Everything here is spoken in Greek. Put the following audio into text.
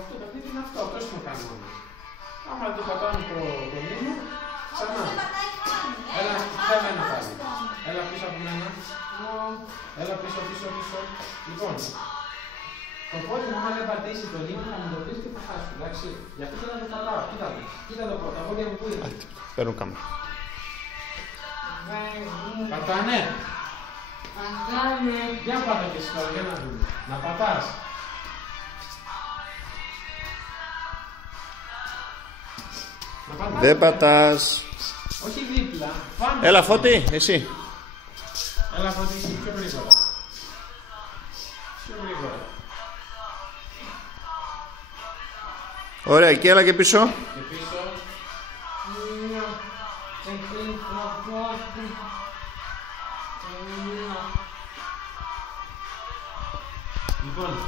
αυτό το παιχνίδι είναι αυτό, τόσο μου κάνει μόνο. Άμα το πατάμε το νήμα, ξανά. Έλα, φέρε ένα πάλι. Έλα πίσω από μένα. Έλα πίσω. Λοιπόν, το πόδι μου, άμα δεν πατήσει το νήμα, θα μου το πεις και θα χάσω, εντάξει. Γι' αυτό θέλω να το πατάω. Κοίτα το πρώτα, τα πόδια μου που είναι. Παίρνω κάμερα. Πατάνε. Για πάτα και εσύ τώρα, για να δούμε. Να πατάς. Δεν πατάς. Όχι δίπλα. Πάμε. Έλα Φώτη, εσύ. Έλα Φώτη, εσύ πιο γρήγορα. Πιο γρήγορα. Ωραία, και έλα και πίσω. Και πίσω. Λοιπόν,